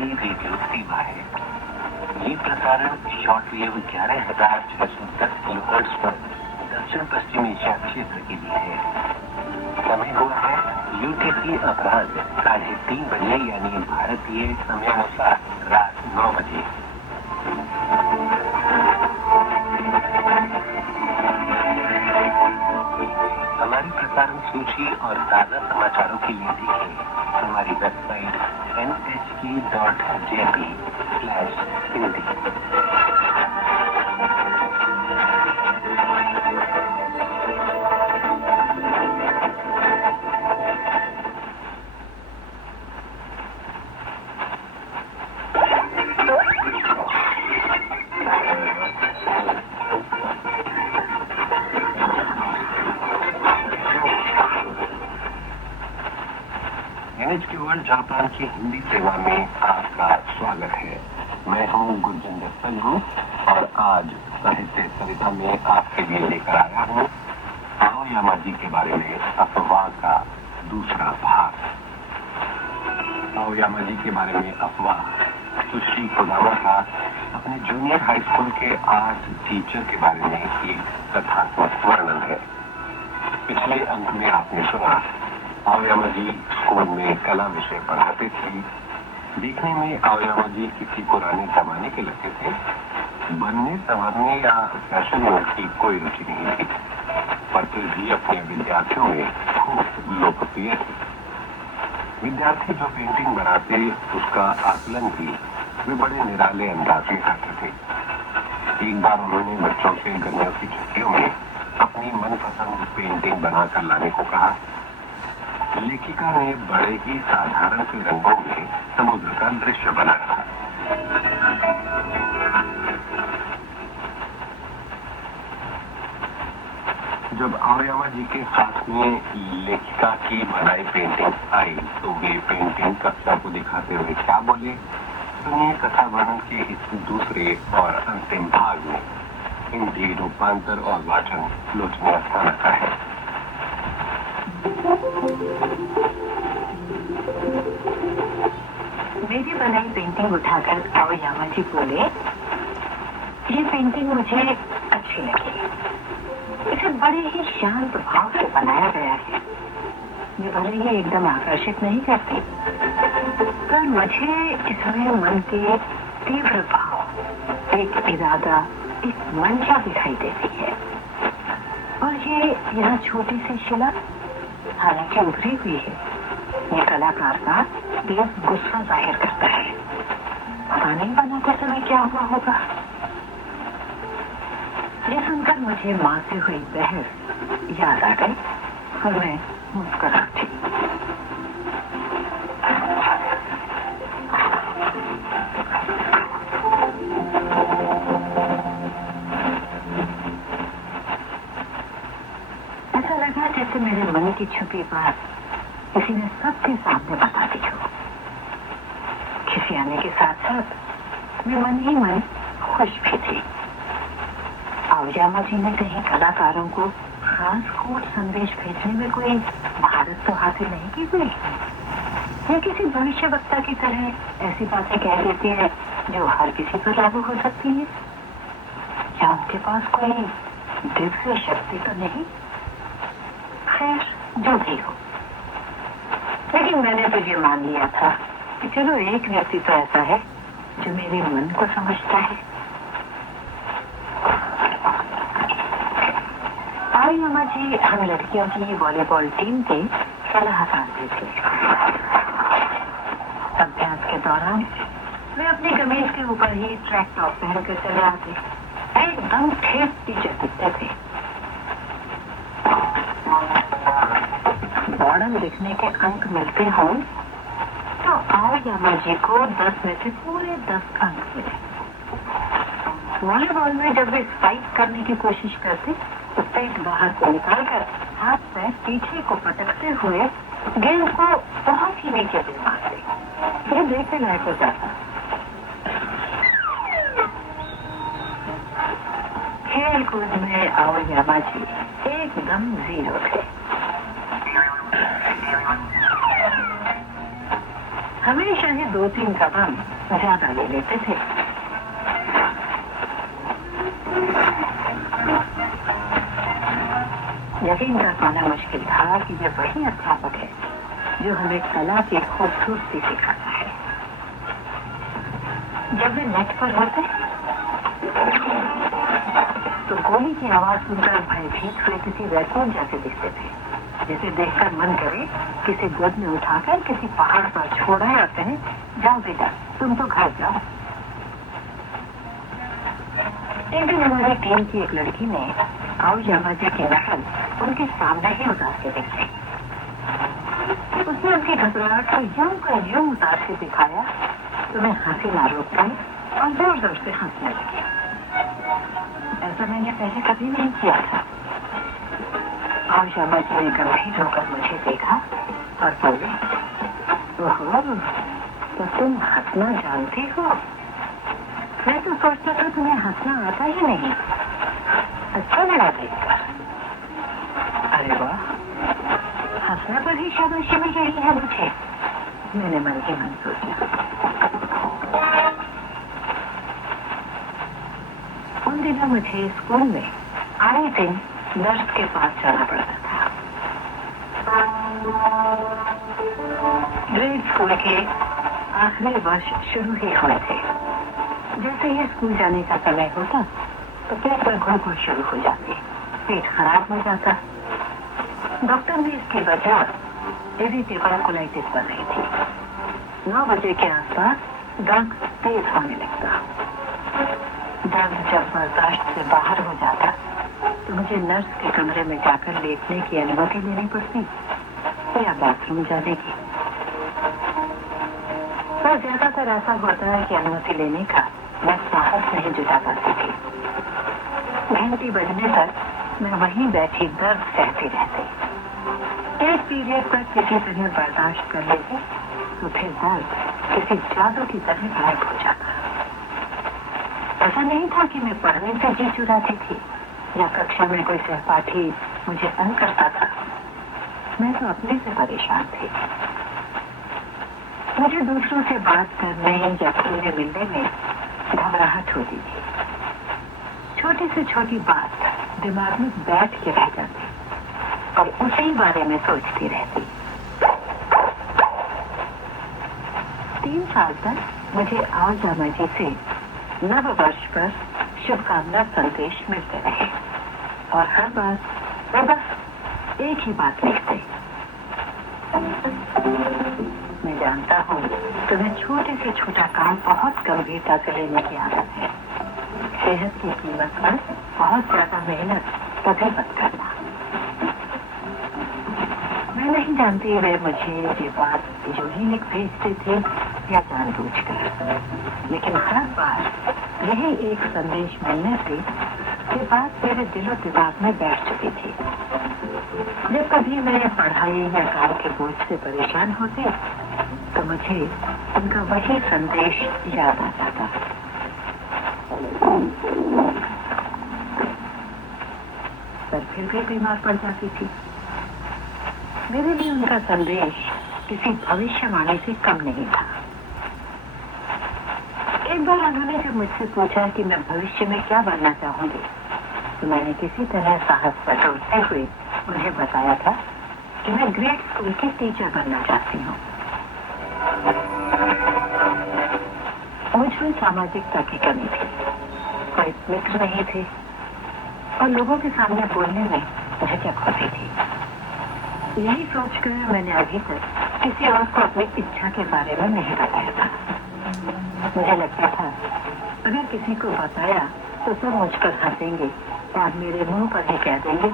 Radio सेवा है। ये प्रसारण शॉर्ट वेव 11,610 किलोहर्ट्ज पर दक्षिण पश्चिम एशिया क्षेत्र के लिए है। समय हुआ है UTC अपराह्न 3:30 बजे यानी भारतीय समयानुसार रात 9 बजे। हमारी प्रसारण सूची और ताजा समाचारों के लिए देखें हमारी website nhk.jp/hindi। NHK world Japan की हिंदी सेवा में आपका स्वागत है। मैं हूं गुरजिंदर संधू और आज साहित्य सरिता में आपके लिए लेकर आया हूं आओयामा जी के बारे में अफवाह का दूसरा भाग। आओयामा जी के बारे में अफवाह सुश्री कोडामा का अपने जूनियर हाई स्कूल के आर्ट टीचर के बारे में एक कथात्मक वर्णन है। पिछले अंक में आपने सुना आओयामा जी स्कूल में कला विषय पढ़ाते थे। देखने में आओयामा जी किसी पुराने जमाने के लगते थे। बनने संवरने या फैशन में उनकी कोई रुचि नहीं थी, पर फिर भी अपने विद्यार्थियों में खूब लोकप्रिय थे। विद्यार्थी जो पेंटिंग बनाते उसका आकलन भी वे बड़े निराले अंदाज में करते थे। एक बार उन्होंने बच्चों से गर्मियों की छुट्टियों में अपनी मनपसंद पेंटिंग बनाकर लाने को कहा। लेखिका ने बड़े ही साधारण से रंगों में समुद्र का दृश्य बनाया। जब आओयामा जी के हाथ में लेखिका की बनाई पेंटिंग आई तो वे पेंटिंग कक्षा को दिखाते हुए क्या बोले, सुनिए कथा वर्णन के इस दूसरे और अंतिम भाग में। हिंदी रूपांतर और वाचन लोचने अस्थाना का है। मेरी बनाई पेंटिंग उठाकर आओयामा जी बोले, ये पेंटिंग मुझे अच्छी लगी। इसे बड़े ही शांत भाव से बनाया गया है। ये भले ही एकदम आकर्षित नहीं करती, पर मुझे इसमें मन के तीव्र भाव, एक इरादा, एक मंशा दिखाई देती है। और ये यहाँ छोटी सी शिला हालांकि उभरी हुई है, ये कलाकार का तेज गुस्सा जाहिर करता है। पता नहीं बनाते समय क्या हुआ होगा। ये सुनकर मुझे माँ से हुई बहस याद आ गई और मैं मुस्कुरा उठी। ऐसा लगा जैसे मेरे मन की छुपी बात किसी ने सबके सामने बता दी हो। किसी आने के साथ साथ मैं मन ही मन खुश भी थी। आओयामा जी ने कहीं कलाकारों को खास कोड संदेश भेजने में कोई महारत तो हासिल नहीं की हुई, या किसी भविष्यवक्ता की तरह ऐसी बातें कह देती है जो हर किसी पर लागू हो सकती है, या उनके पास कोई दिव्य शक्ति तो नहीं। खैर जो भी हो, लेकिन मैंने तो ये मान लिया था कि चलो एक व्यक्ति तो ऐसा है जो मेरे मन को समझता है। आओयामा जी हम लड़कियों की वॉलीबॉल टीम के सलाहकार भी थे। अभ्यास के दौरान वे अपनी कमीज के ऊपर ही ट्रैक टॉप पहनकर चले आते, एकदम ठेठ टीचर दिखते थे। मॉडर्न दिखने के अंक मिलते हों तो आओयामा जी को 10 में से पूरे 10 अंक मिले। वॉलीबॉल में जब वे स्पाइक करने की कोशिश करते तो पेट बाहर से निकालकर हाथ पैर पीछे को पटकते हुए गेंद को बहुत ही नीचे से मारते। ये देखने लायक हो जाता। खेल कूद में आओयामा जी एकदम 0 थे। हमेशा ही 2-3 कदम ज्यादा ले लेते थे। यकीन कर पाना मुश्किल था कि ये वही अध्यापक है जो हमें कला की खूबसूरती सिखाता है। जब वे नेट पर होते तो गोली की आवाज सुनकर भयभीत हुए किसी वैकुंठ जैसे दिखते थे, जिसे देखकर मन करे किसी गोद में उठाकर किसी पहाड़ पर छोड़ा और कहे, जाओ बेटा तुम तो घर जाओ। एक दिन हमारी टीम की एक लड़की ने आओजामा जी की नकल उनके सामने ही उतार के दिखाई। उसने उनकी घबराहट को यूं उतार के दिखाया तो मैं हंसी ना रोक पाई और जोर जोर से हंसने लगी। ऐसा मैंने पहले कभी नहीं किया था। आओजामा जी ने गंभीर होकर मुझे देखा और बोले, ओहो, तो तुम हंसना जानती हो? मैं तो सोचता था तुम्हें हंसना आता ही नहीं। अच्छा लगा देखकर। अरे वाह, हंसने पर ही शाबाशी मिल रही है मुझे, मैंने मन ही मन सोचा। उन दिनों मुझे स्कूल में आए दिन नर्स के पास जाना पड़ता था। ग्रेड स्कूल के आखिरी वर्ष शुरू ही हुए थे। जैसे ही स्कूल जाने का समय होता तो पेट में घुड़घुड़ शुरू हो जाती, पेट खराब हो जाता। डॉक्टर ने इसकी वजह इरिटेबल कोलाइटिस बताई थी। 9 बजे के आसपास दर्द तेज होने लगता। दर्द जब बर्दाश्त से बाहर हो जाता तो मुझे नर्स के कमरे में जाकर लेटने की अनुमति लेनी पड़ती या बाथरूम जाने की। तो ज्यादातर ऐसा होता है कि अनुमति लेने का मैं साहस नहीं जुटा पाती थी। घंटी बजने तक मैं वहीं बैठी दर्द सहती रहती। एक पीरियड पर किसी तरह बर्दाश्त कर लेती तो फिर दर्द किसी जादू की तरह गायब हो जाता। ऐसा नहीं था कि मैं पढ़ने से जी चुराती थी या कक्षा में कोई सहपाठी मुझे तंग करता था। मैं तो अपने से परेशान थी। मुझे दूसरों से बात करने या खुलने मिलने में घबराहट होती थी। छोटी से छोटी बात दिमाग में बैठ के रह जाती और उसी बारे में सोचती रहती। 3 साल तक मुझे आओजामा जी से नव वर्ष पर शुभकामना संदेश मिलते रहे और हर बार वो बस एक ही बात लिखते, मैं जानता हूँ तुम्हें छोटे से छोटा काम बहुत गंभीरता से लेने की आदत है। सेहत की कीमत पर बहुत ज्यादा मेहनत कभी मत करना। मैं नहीं जानती वे मुझे ये बात जो ही लिख भेजते थे या जानबूझकर, लेकिन हर बार यही एक संदेश मिलने से ये बात मेरे दिलो दिमाग में बैठ चुकी थी। जब कभी मैं पढ़ाई या काम के बोझ से परेशान होती तो मुझे उनका वही संदेश याद आ जाता। पर फिर भी बीमार पड़ जाती थी। मेरे लिए उनका संदेश किसी भविष्यवाणी से कम नहीं था। एक बार उन्होंने जब मुझसे पूछा कि मैं भविष्य में क्या बनना चाहूंगी तो मैंने किसी तरह साहस बटोरते हुए उन्हें बताया था कि मैं ग्रेड स्कूल की टीचर बनना चाहती हूँ। मुझमें सामाजिकता की कमी थी, कोई मित्र नहीं थे और लोगों के सामने बोलने में झिझक होती थी। यही सोचकर मैंने अभी तक किसी और को अपनी इच्छा के बारे में नहीं बताया था। मुझे लगता था अगर किसी को बताया तो सब मुझ पर हंसेंगे और मेरे मुंह पर ही कह देंगे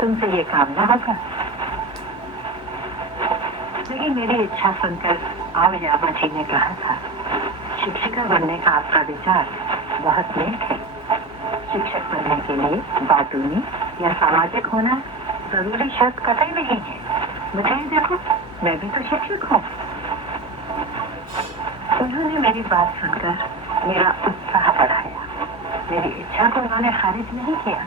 तुमसे ये काम ना होगा। लेकिन मेरी इच्छा सुनकर आओजामा जी ने कहा था, शिक्षिका बनने का आपका विचार बहुत नेक है। शिक्षक बनने के लिए बातूनी या सामाजिक होना जरूरी शर्त कतई नहीं है। मुझे ही देखो, मैं भी तो शिक्षक हूँ। उन्होंने मेरी बात सुनकर मेरा उत्साह बढ़ाया। मेरी इच्छा को उन्होंने खारिज नहीं किया।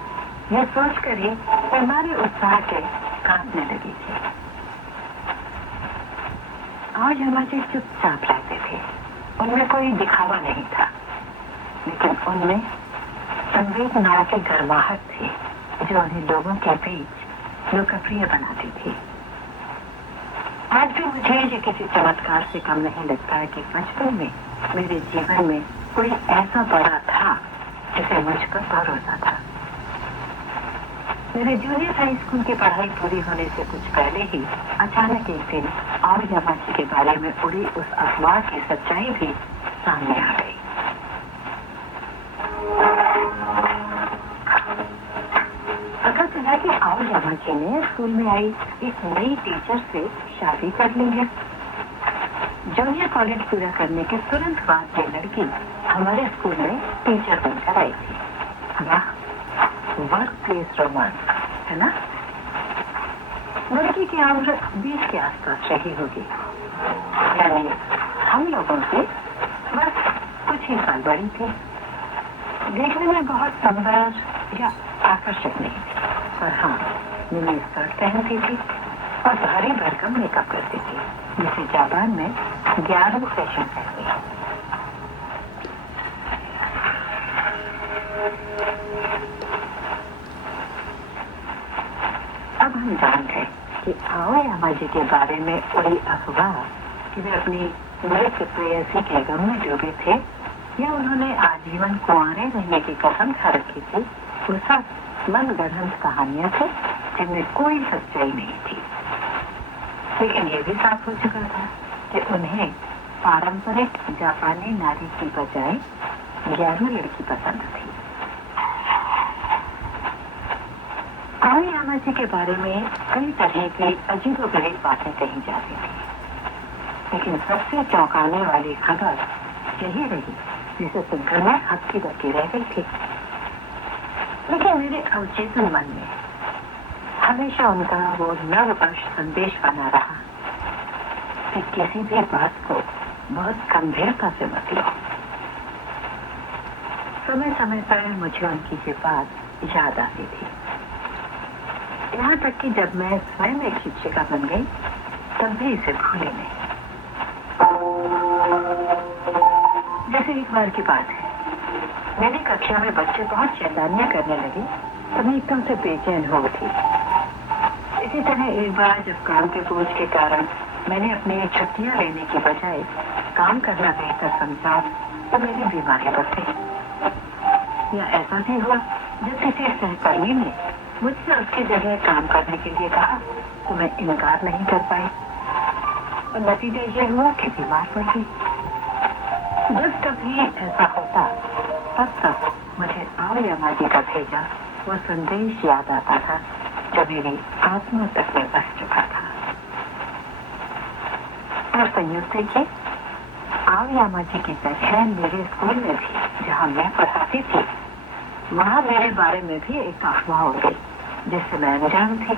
यह सोचकर ही हमारे उत्साह के कांपने लगी थी। आज हमारे चुपचाप रहते थे। उनमें कोई दिखावा नहीं था, लेकिन उनमें संवेदनाओं की गर्माहट थी जो उन्हें लोगों के बीच लोकप्रिय बनाती थी। आज भी मुझे ये किसी चमत्कार से कम नहीं लगता है कि बचपन में मेरे जीवन में कोई ऐसा बड़ा था जिसे मुझ पर भरोसा था। मेरे जूनियर हाई स्कूल की पढ़ाई पूरी होने से कुछ पहले ही अचानक एक दिन आवैयामा जी के बारे में उड़ी उस अफवाह की सच्चाई भी सामने आ गई। पता चला कि आवैयामा जी ने स्कूल में आई एक नई टीचर से शादी कर ली है। जूनियर कॉलेज पूरा करने के तुरंत बाद ये लड़की हमारे स्कूल में टीचर बनकर आई थी। वाह, वर्क प्लेस रोमांस है ना। लड़की की उम्र 20 के आसपास रही होगी, यानी हम लोगों से बस कुछ ही साल बड़ी थी। देखने में बहुत सुंदर या आकर्षक नहीं थी, पर हाँ, मिनी स्कर्ट पहनती थी और भारी भरकम मेकअप करती थी, जिसे जापान में 11 फैशन कहते हैं। अब हम जान गए कि आवैयामा जी के बारे में उड़ी अफवाह कि वे अपनी मृत प्रेयसी के गम में डूबे थे या उन्होंने आजीवन कुंवारे रहने की कसम खा रखी थी, वो सब मनगढ़ंत कहानियां थी जिनमें कोई सच्चाई नहीं थी। लेकिन ये भी साफ हो चुका था कि उन्हें पारंपरिक जापानी नारी की बजाय ग्यारू लड़की पसंद थी। आवैयामा जी के बारे में कई तरह की अजीबोगरीब बातें कही जाती थी, लेकिन सबसे चौंकाने वाली खबर यही रही जिसे सुनकर मैं हक्की बक्की रह गई थी। लेकिन मेरे अवचेतन मन में हमेशा उनका वो नववर्ष संदेश बना रहा कि किसी भी बात को बहुत गंभीरता से मत लो। समय समय पर मुझे उनकी ये बात याद आती थी, यहाँ तक कि जब मैं स्वयं एक शिक्षिका बन गई तब भी इसे भूली नहीं। जैसे एक बार की बात है, मेरी कक्षा में बच्चे बहुत शैतानियां करने लगे तो मैं एकदम से बेचैन हो उठी। इसी तरह एक बार जब काम के बोझ के कारण मैंने अपनी छुट्टियां लेने की बजाय काम करना बेहतर समझा तो मेरी बीमारी बढ़ गई। या ऐसा भी हुआ जब किसी सहकर्मी ने मुझसे उसकी जगह काम करने के लिए कहा तो मैं इनकार नहीं कर पाई और नतीजा यह हुआ कि बीमार पड़ गई। जब कभी ऐसा होता तब तक मुझे आवैयामा जी का भेजा वो संदेश याद आता था जो मेरी आत्मा तक में बस चुका था। और संयोग से आवैयामा जी की तरह मेरे स्कूल में भी जहाँ मैं पढ़ाती थी वहाँ मेरे बारे में भी एक अफवाह हो गई जिससे मैं अनजान थी।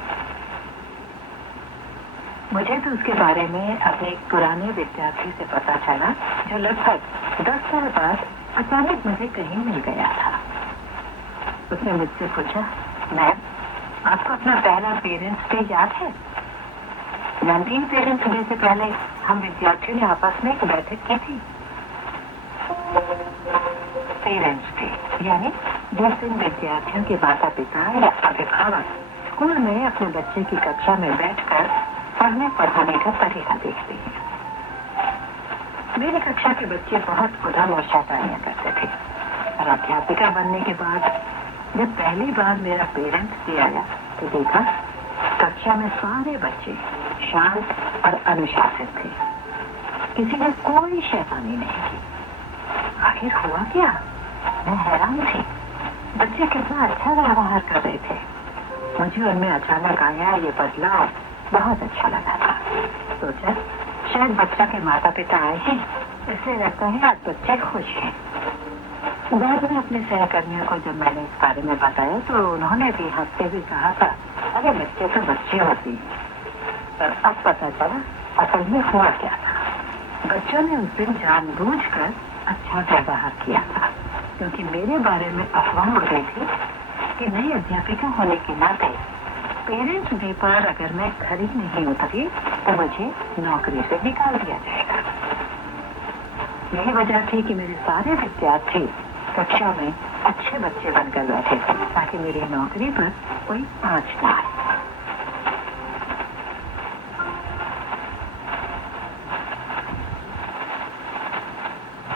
मुझे तो उसके बारे में अपने एक पुराने विद्यार्थी से पता चला जो लगभग 10 साल बाद अचानक मुझे कहीं मिल गया था। उसने मुझसे पूछा, मैम आपको अपना पहला पेरेंट्स डे याद है? जानती हैं पेरेंट्स डे से पहले हम विद्यार्थियों ने आपस में एक बैठक की थी। पेरेंट्स डे यानी जिस दिन विद्यार्थियों के माता पिता या अभिभावक स्कूल में अपने बच्चे की कक्षा में बैठकर पढ़ने पढ़ाने का तरीका देखते हैं। मेरी कक्षा के बच्चे बहुत उधम और शैतानियां करते थे और अध्यापिका बनने के बाद जब पहली बार मेरा पेरेंट्स डे आया तो देखा कक्षा में सारे बच्चे शांत और अनुशासित थे, किसी ने कोई शैतानी नहीं की। आखिर हुआ क्या? मैं हैरान थी, बच्चे कितना अच्छा व्यवहार कर रहे थे। मुझे उनमें अचानक आया ये बदलाव बहुत अच्छा लगा था। सोचा शायद बच्चा के माता पिता आए हैं, इसलिए लगता है आज बच्चे खुश हैं। बाद में अपने सहकर्मियों को जब मैंने इस बारे में बताया तो उन्होंने भी हंसते हुए कहा था, अरे बच्चे तो बच्चे होते हैं। पर अब पता चला असल में हुआ क्या था। बच्चों ने उस दिन जानबूझकर अच्छा व्यवहार किया था क्योंकि मेरे बारे में अफवाह उड़ गई थी कि नई अध्यापिका होने के नाते पेरेंट्स डे पर अगर मैं घर ही नहीं उतरी तो मुझे नौकरी से निकाल दिया जाएगा। यही वजह थी कि मेरे सारे विद्यार्थी कक्षा में अच्छे बच्चे बनकर बैठे थे ताकि मेरी नौकरी पर कोई आँच न आए।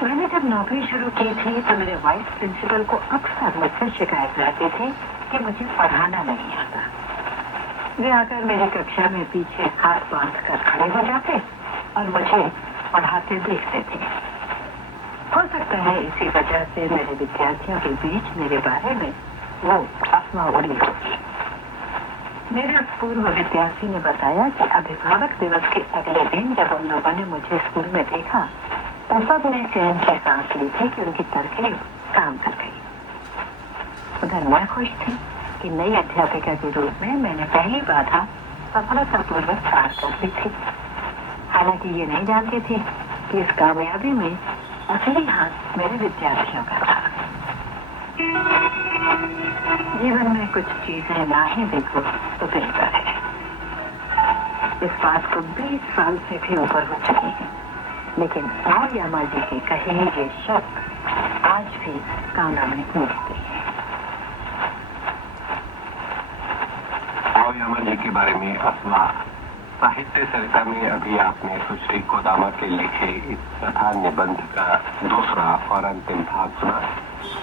मैंने जब नौकरी शुरू की थी तो मेरे वाइस प्रिंसिपल को अक्सर मुझसे शिकायत रहती थी कि मुझे पढ़ाना नहीं आता। वे आकर मेरी कक्षा में पीछे हाथ बांध कर खड़े हो जाते और मुझे पढ़ाते देखते थे। हो सकता है इसी वजह से मेरे विद्यार्थियों के बीच मेरे बारे में वो अफवाह उड़ी होगी। मेरे पूर्व विद्यार्थी ने बताया कि अभिभावक दिवस के अगले दिन जब उन लोगों ने मुझे स्कूल में देखा तो सबने चैन की सांस ली थी कि उनकी तरकीब काम कर गई। उधर मैं खुश थी कि नई अध्यापिका के रूप में मैंने पहली बाधा सफलतापूर्वक पार कर ली थी। हालांकि ये नहीं जानती थी कि इस कामयाबी में असली हाथ मेरे विद्यार्थियों का था। जीवन में कुछ चीजें ना ही देखो तो बेहतर है। इस बात को 20 साल से भी ऊपर हो चुकी है, लेकिन आओयामा जी के कहे ये शब्द आज भी कानों में गूंजते हैं। आओयामा जी के बारे में अफवाह। साहित्य सरिता में अभी आपने सुश्री कोदामा के लिखे इस कथा निबंध का दूसरा और अंतिम भाग सुना।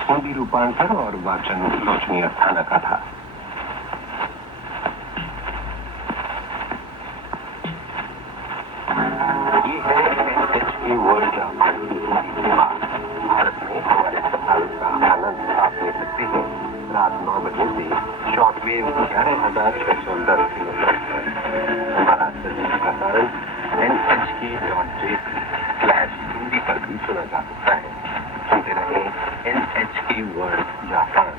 हिंदी रूपांतर और वाचन लोचनी अस्थाना का था। ये है NHK वर्ल्ड जापान की हिंदी सेवा। भारत में हमारे प्रसारण का आनंद आप ले सकते हैं रात 9 बजे से शॉर्टवेव 11,610 किलोहर्ट्ज पर। हमारा सजीव प्रसारण nhk.jp/हिंदी पर भी सुना जा सकता है। सुनते रहें NHK वर्ल्ड जापान।